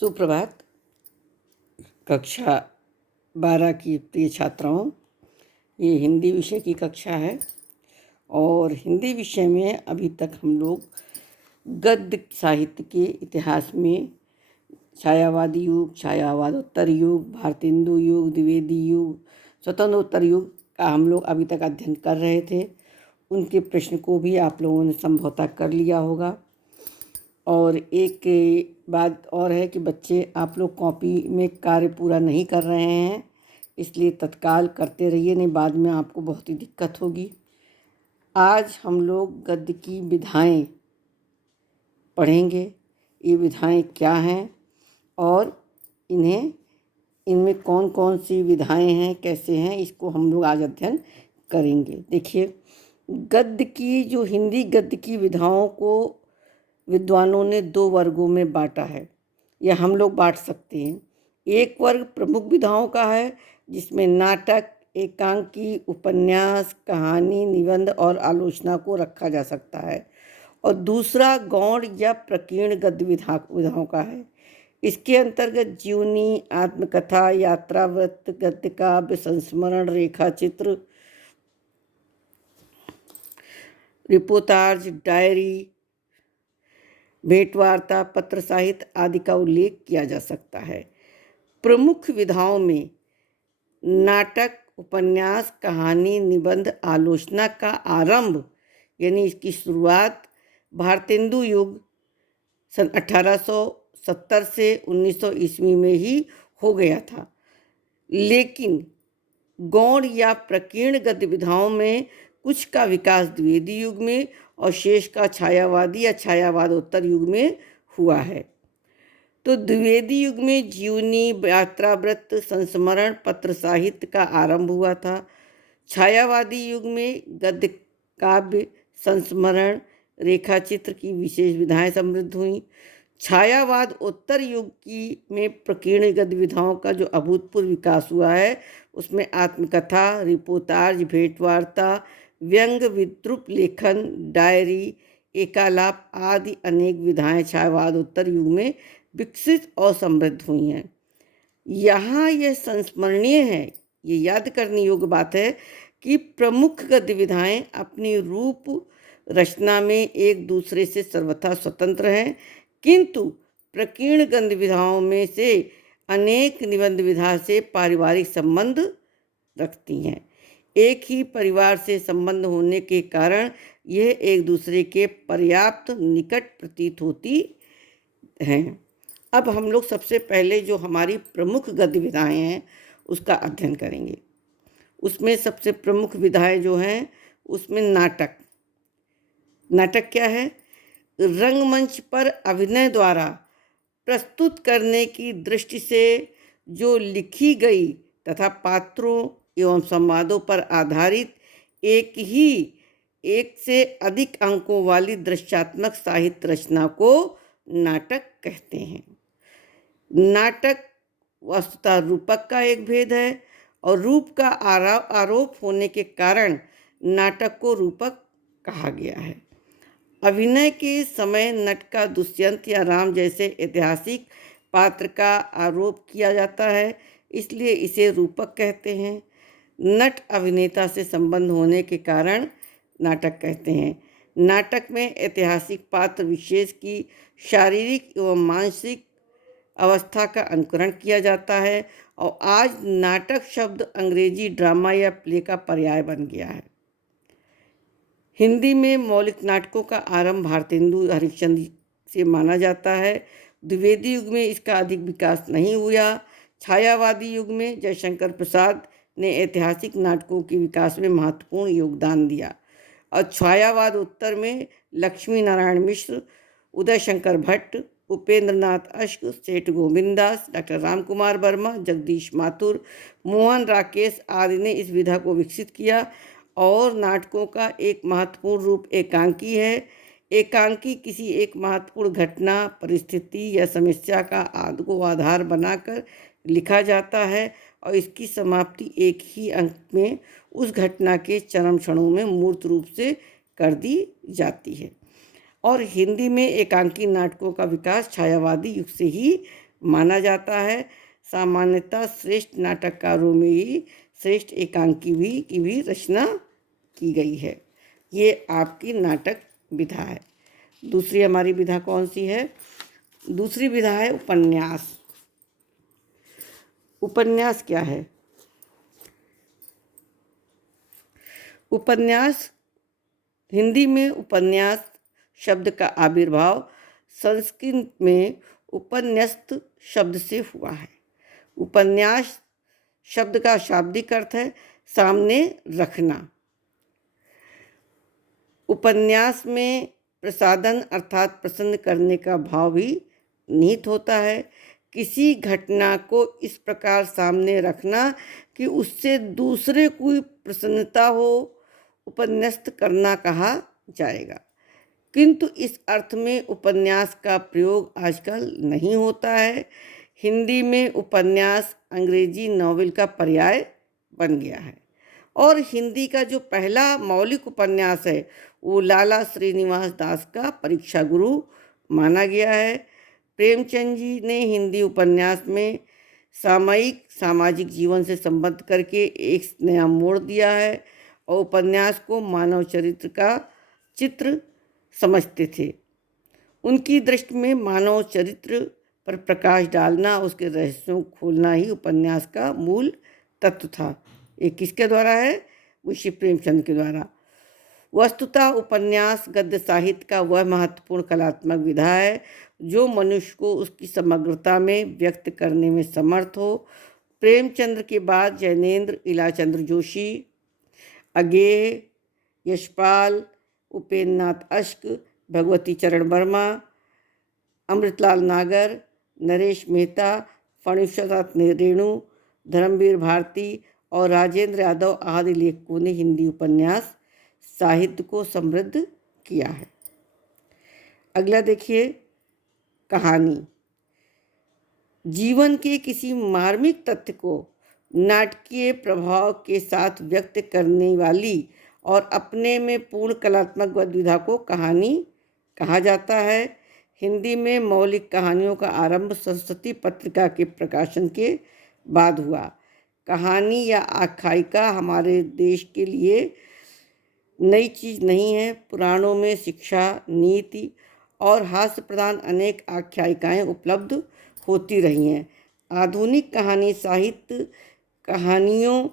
सुप्रभात। कक्षा 12 की प्रिय छात्राओं, ये हिंदी विषय की कक्षा है और हिंदी विषय में अभी तक हम लोग गद्य साहित्य के इतिहास में छायावादी युग, छायावादोत्तर युग, भारतेंदु युग, द्विवेदी युग, स्वतंत्रोत्तर युग का हम लोग अभी तक अध्ययन कर रहे थे। उनके प्रश्न को भी आप लोगों ने संभवतः कर लिया होगा। और एक बात और है कि बच्चे, आप लोग कॉपी में कार्य पूरा नहीं कर रहे हैं, इसलिए तत्काल करते रहिए, नहीं बाद में आपको बहुत ही दिक्कत होगी। आज हम लोग गद्य की विधाएं पढ़ेंगे। ये विधाएं क्या हैं और इनमें कौन कौन सी विधाएं हैं, कैसे हैं, इसको हम लोग आज अध्ययन करेंगे। देखिए, गद्य की जो हिंदी गद्य की विधाओं को विद्वानों ने 2 वर्गों में बांटा है, या हम लोग बांट सकते हैं। एक वर्ग प्रमुख विधाओं का है, जिसमें नाटक, एकांकी, उपन्यास, कहानी, निबंध और आलोचना को रखा जा सकता है। और दूसरा गौण या प्रकीर्ण गद्य विधाओं का है। इसके अंतर्गत जीवनी, आत्मकथा, यात्रावृत्त, गद्य काव्य, संस्मरण, रेखाचित्र, रिपोर्टाज, डायरी, भेंटवार्ता, पत्र साहित्य आदि का उल्लेख किया जा सकता है। प्रमुख विधाओं में नाटक, उपन्यास, कहानी, निबंध, आलोचना का आरंभ यानी इसकी शुरुआत भारतेंदु युग सन 1870 से 1900 ईस्वी में ही हो गया था। लेकिन गौण या प्रकीर्ण गद्य विधाओं में कुछ का विकास द्विवेदी युग में और शेष का छायावादी या छायावादोत्तर युग में हुआ है। तो द्विवेदी युग में जीवनी, यात्रावृत्त, संस्मरण, पत्र साहित्य का आरंभ हुआ था। छायावादी युग में गद्य काव्य, संस्मरण, रेखाचित्र की विशेष विधाएं समृद्ध हुई। छायावाद उत्तर युग में प्रकीर्ण गद्य विधाओं का जो अभूतपूर्व विकास हुआ है, उसमें आत्मकथा, रिपोर्टाज, भेंटवार्ता, व्यंग, विद्रूप लेखन, डायरी, एकालाप आदि अनेक विधाएं छायावाद उत्तर युग में विकसित और समृद्ध हुई हैं। यहाँ यह संस्मरणीय है, ये याद करने योग्य बात है कि प्रमुख गद्य विधाएं अपनी रूप रचना में एक दूसरे से सर्वथा स्वतंत्र हैं, किंतु प्रकीर्ण गद्य विधाओं में से अनेक निबंध विधा से पारिवारिक संबंध रखती हैं। एक ही परिवार से संबंध होने के कारण यह एक दूसरे के पर्याप्त निकट प्रतीत होती हैं। अब हम लोग सबसे पहले जो हमारी प्रमुख गद्य विधाएं हैं उसका अध्ययन करेंगे। उसमें सबसे प्रमुख विधाएं जो हैं, उसमें नाटक क्या है? रंगमंच पर अभिनय द्वारा प्रस्तुत करने की दृष्टि से जो लिखी गई तथा पात्रों एवं संवादों पर आधारित एक से अधिक अंकों वाली दृश्यात्मक साहित्य रचना को नाटक कहते हैं। नाटक वस्तुतः रूपक का एक भेद है और रूप का आरोप होने के कारण नाटक को रूपक कहा गया है। अभिनय के समय नट का दुष्यंत या राम जैसे ऐतिहासिक पात्र का आरोप किया जाता है, इसलिए इसे रूपक कहते हैं। नट अभिनेता से संबंध होने के कारण नाटक कहते हैं। नाटक में ऐतिहासिक पात्र विशेष की शारीरिक एवं मानसिक अवस्था का अनुकरण किया जाता है और आज नाटक शब्द अंग्रेजी ड्रामा या प्ले का पर्याय बन गया है। हिंदी में मौलिक नाटकों का आरंभ भारतेंदु हरिश्चंद्र से माना जाता है। द्विवेदी युग में इसका अधिक विकास नहीं हुआ। छायावादी युग में जयशंकर प्रसाद ने ऐतिहासिक नाटकों के विकास में महत्वपूर्ण योगदान दिया और छायावाद उत्तर में लक्ष्मी नारायण मिश्र, उदय शंकर भट्ट, उपेंद्र नाथ अश्क, सेठ गोविंदास, डॉक्टर राम कुमार वर्मा, जगदीश माथुर, मोहन राकेश आदि ने इस विधा को विकसित किया। और नाटकों का एक महत्वपूर्ण रूप एकांकी है। एकांकी किसी एक महत्वपूर्ण घटना, परिस्थिति या समस्या को आधार बनाकर लिखा जाता है और इसकी समाप्ति एक ही अंक में उस घटना के चरम क्षणों में मूर्त रूप से कर दी जाती है। और हिंदी में एकांकी नाटकों का विकास छायावादी युग से ही माना जाता है। सामान्यतः श्रेष्ठ नाटककारों में ही श्रेष्ठ एकांकी की भी रचना की गई है। ये आपकी नाटक विधा है। दूसरी हमारी विधा कौन सी है? दूसरी विधा है उपन्यास। उपन्यास क्या है? उपन्यास, हिंदी में उपन्यास शब्द का आविर्भाव संस्कृत में उपन्यस्त शब्द से हुआ है। उपन्यास शब्द का शाब्दिक अर्थ है सामने रखना। उपन्यास में प्रसादन अर्थात प्रसन्न करने का भाव भी निहित होता है। किसी घटना को इस प्रकार सामने रखना कि उससे दूसरे को प्रसन्नता हो, उपन्यस्त करना कहा जाएगा। किंतु इस अर्थ में उपन्यास का प्रयोग आजकल नहीं होता है। हिंदी में उपन्यास अंग्रेजी नॉवेल का पर्याय बन गया है और हिंदी का जो पहला मौलिक उपन्यास है वो लाला श्रीनिवास दास का परीक्षा गुरु माना गया है। प्रेमचंद जी ने हिंदी उपन्यास में सामयिक सामाजिक जीवन से संबद्ध करके एक नया मोड़ दिया है और उपन्यास को मानव चरित्र का चित्र समझते थे। उनकी दृष्टि में मानव चरित्र पर प्रकाश डालना, उसके रहस्यों को खोलना ही उपन्यास का मूल तत्व था। ये किसके द्वारा है? मुंशी प्रेमचंद के द्वारा। वस्तुतः उपन्यास गद्य साहित्य का वह महत्वपूर्ण कलात्मक विधा है जो मनुष्य को उसकी समग्रता में व्यक्त करने में समर्थ हो। प्रेमचंद्र के बाद जैनेन्द्र, इलाचंद्र जोशी, अज्ञेय, यशपाल, उपेन्द्र नाथ अश्क, भगवती चरण वर्मा, अमृतलाल नागर, नरेश मेहता, फणीश्वरनाथ रेणु, धर्मवीर भारती और राजेंद्र यादव आदि लेखकों ने हिंदी उपन्यास साहित्य को समृद्ध किया है। अगला देखिए, कहानी। जीवन के किसी मार्मिक तथ्य को नाटकीय प्रभाव के साथ व्यक्त करने वाली और अपने में पूर्ण कलात्मक विधा को कहानी कहा जाता है। हिंदी में मौलिक कहानियों का आरंभ सरस्वती पत्रिका के प्रकाशन के बाद हुआ। कहानी या आख्यायिका हमारे देश के लिए नई चीज़ नहीं है। पुराणों में शिक्षा, नीति और हास्य प्रदान अनेक आख्यायिकाएँ उपलब्ध होती रही हैं। आधुनिक कहानी साहित्य कहानियों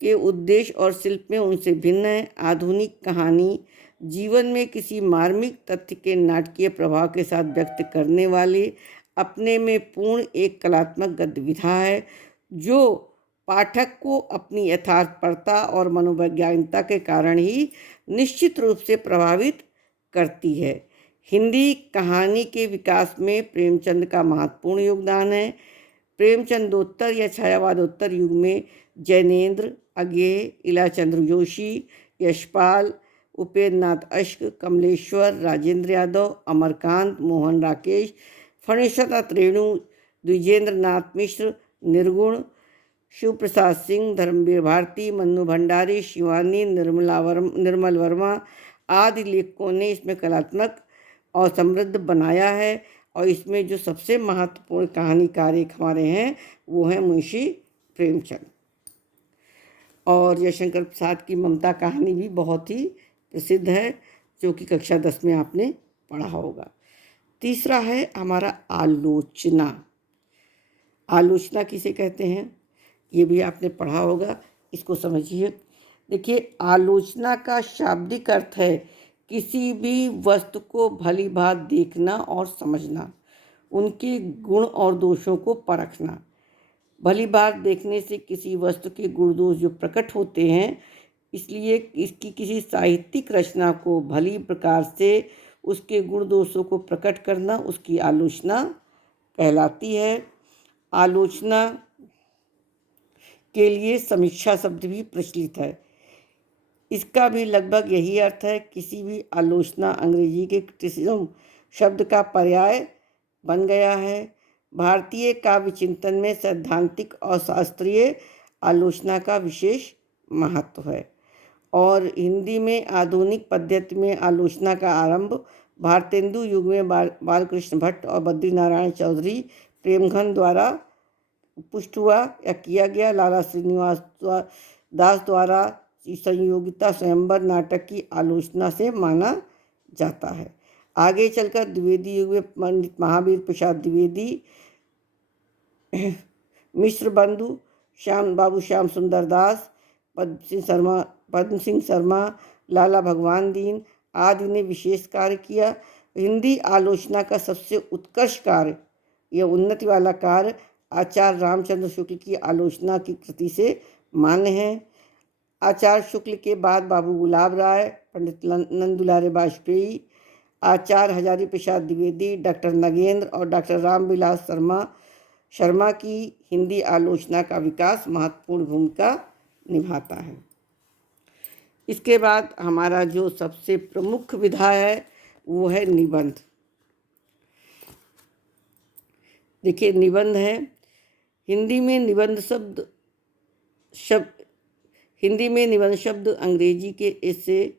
के उद्देश्य और शिल्प में उनसे भिन्न है। आधुनिक कहानी जीवन में किसी मार्मिक तथ्य के नाटकीय प्रभाव के साथ व्यक्त करने वाले अपने में पूर्ण एक कलात्मक गद्य विधा है जो पाठक को अपनी यथार्थपरता और मनोवैज्ञानिकता के कारण ही निश्चित रूप से प्रभावित करती है। हिंदी कहानी के विकास में प्रेमचंद का महत्वपूर्ण योगदान है। प्रेमचंदोत्तर या छायावादोत्तर युग में जैनेन्द्र, अज्ञेय, इलाचंद्र जोशी, यशपाल, उपेन्द्र नाथ अश्क, कमलेश्वर, राजेंद्र यादव, अमरकांत, मोहन राकेश, फणीश्वरनाथ रेणु, द्विजेंद्र नाथ मिश्र, निर्गुण, शिव प्रसाद सिंह, धर्मवीर भारती, मन्नू भंडारी, शिवानी, निर्मल वर्मा आदि लेखकों ने इसमें कलात्मक और समृद्ध बनाया है। और इसमें जो सबसे महत्वपूर्ण कहानीकार एक हमारे हैं वो हैं मुंशी प्रेमचंद। और जयशंकर प्रसाद की ममता कहानी भी बहुत ही प्रसिद्ध है जो कि कक्षा 10 में आपने पढ़ा होगा। तीसरा है हमारा आलोचना। आलोचना किसे कहते हैं ये भी आपने पढ़ा होगा, इसको समझिए। देखिए, आलोचना का शाब्दिक अर्थ है किसी भी वस्तु को भली भांति देखना और समझना, उनके गुण और दोषों को परखना। भली भांति देखने से किसी वस्तु के गुण दोष जो प्रकट होते हैं, इसलिए इसकी किसी साहित्यिक रचना को भली प्रकार से उसके गुण दोषों को प्रकट करना उसकी आलोचना कहलाती है। आलोचना के लिए समीक्षा शब्द भी प्रचलित है। इसका भी लगभग यही अर्थ है। किसी भी आलोचना अंग्रेजी के क्रिटिसिज्म शब्द का पर्याय बन गया है। भारतीय काव्य चिंतन में सैद्धांतिक और शास्त्रीय आलोचना का विशेष महत्व है और हिंदी में आधुनिक पद्धति में आलोचना का आरंभ भारतेंदु युग में बालकृष्ण भट्ट और बद्रीनारायण चौधरी प्रेमघन द्वारा पुष्ट हुआ या किया गया। लाला श्रीनिवास दास द्वारा संयोगिता स्वयंवर नाटक की आलोचना से माना जाता है। आगे चलकर द्विवेदी युग में पंडित महावीर प्रसाद द्विवेदी, मिश्र बंधु बाबू श्याम सुंदर दास, पद्म सिंह शर्मा, लाला भगवान दीन आदि ने विशेष कार्य किया। हिंदी आलोचना का सबसे उत्कृष्ट कार्य, यह उन्नति वाला कार्य आचार्य रामचंद्र शुक्ल की आलोचना की कृति से मान्य है। आचार्य शुक्ल के बाद बाबू गुलाब राय, पंडित नंदुलारे वाजपेयी, आचार्य हजारी प्रसाद द्विवेदी, डॉक्टर नगेंद्र और डॉक्टर रामविलास शर्मा की हिंदी आलोचना का विकास महत्वपूर्ण भूमिका निभाता है। इसके बाद हमारा जो सबसे प्रमुख विधा है वो है निबंध। देखिए, निबंध है, हिंदी में निबंध शब्द अंग्रेजी के ऐसे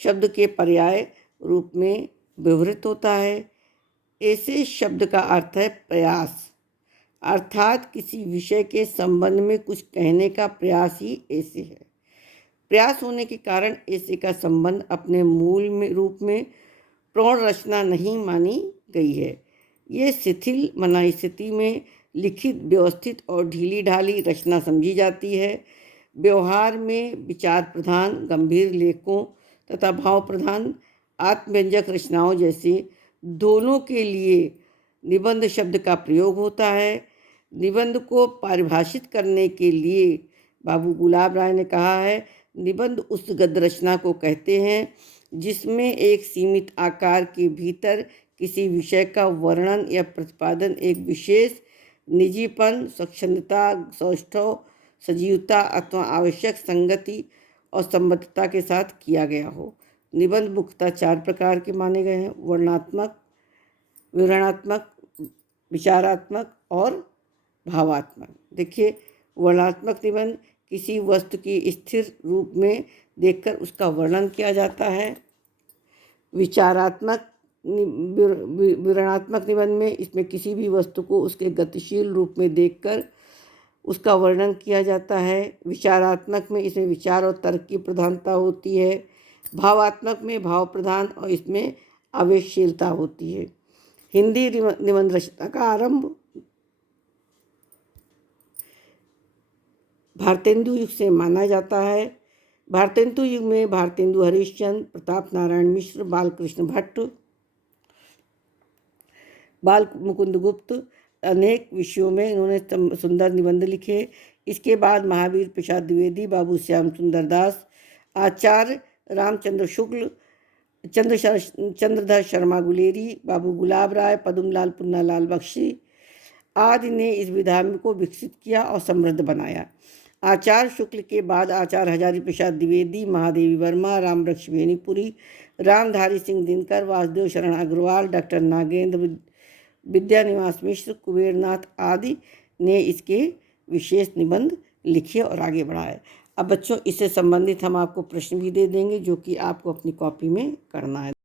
शब्द के पर्याय रूप में व्यवहृत होता है। ऐसे शब्द का अर्थ है प्रयास, अर्थात किसी विषय के संबंध में कुछ कहने का प्रयास ही ऐसे है। प्रयास होने के कारण ऐसे का संबंध अपने मूल रूप में प्रौढ़ रचना नहीं मानी गई है। ये शिथिल मनाई स्थिति में लिखित, व्यवस्थित और ढीली ढाली रचना समझी जाती है। व्यवहार में विचार प्रधान गंभीर लेखों तथा भाव प्रधान आत्मव्यंजक रचनाओं जैसे दोनों के लिए निबंध शब्द का प्रयोग होता है। निबंध को परिभाषित करने के लिए बाबू गुलाब राय ने कहा है, निबंध उस गद्य रचना को कहते हैं जिसमें एक सीमित आकार के भीतर किसी विषय का वर्णन या प्रतिपादन एक विशेष निजीपन, स्वच्छंदता, सौष्ठव, सजीवता अथवा आवश्यक संगति और संबद्धता के साथ किया गया हो। निबंध मुख्यतः 4 प्रकार के माने गए हैं: वर्णनात्मक, विवरणात्मक, विचारात्मक और भावात्मक। देखिए, वर्णनात्मक निबंध किसी वस्तु की स्थिर रूप में देखकर उसका वर्णन किया जाता है। विवरणात्मक निबंध में इसमें किसी भी वस्तु को उसके गतिशील रूप में देखकर उसका वर्णन किया जाता है। विचारात्मक में इसमें विचार और तर्क की प्रधानता होती है। भावात्मक में भाव प्रधान और इसमें आवेशशीलता होती है। हिंदी निबंध रचना का आरंभ भारतेंदु युग से माना जाता है। भारतेंदु युग में भारतेंदु हरिश्चंद्र, प्रताप नारायण मिश्र, बालकृष्ण भट्ट, बाल मुकुंद गुप्त अनेक विषयों में इन्होंने सुंदर निबंध लिखे। इसके बाद महावीर प्रसाद द्विवेदी, बाबू श्याम सुंदर दास, आचार्य रामचंद्र शुक्ल, चंद्रधर शर्मा गुलेरी, बाबू गुलाब राय, पद्मलाल पुन्नालाल बख्शी आदि ने इस विधा को विकसित किया और समृद्ध बनाया। आचार्य शुक्ल के बाद आचार्य हजारी प्रसाद द्विवेदी, महादेवी वर्मा, रामवृक्ष बेनीपुरी, रामधारी सिंह दिनकर, वासुदेव शरण अग्रवाल, डॉक्टर नागेंद्र, विद्यानिवास मिश्र, कुबेरनाथ आदि ने इसके विशेष निबंध लिखे और आगे बढ़ाए। अब बच्चों, इससे संबंधित हम आपको प्रश्न भी दे देंगे जो कि आपको अपनी कॉपी में करना है।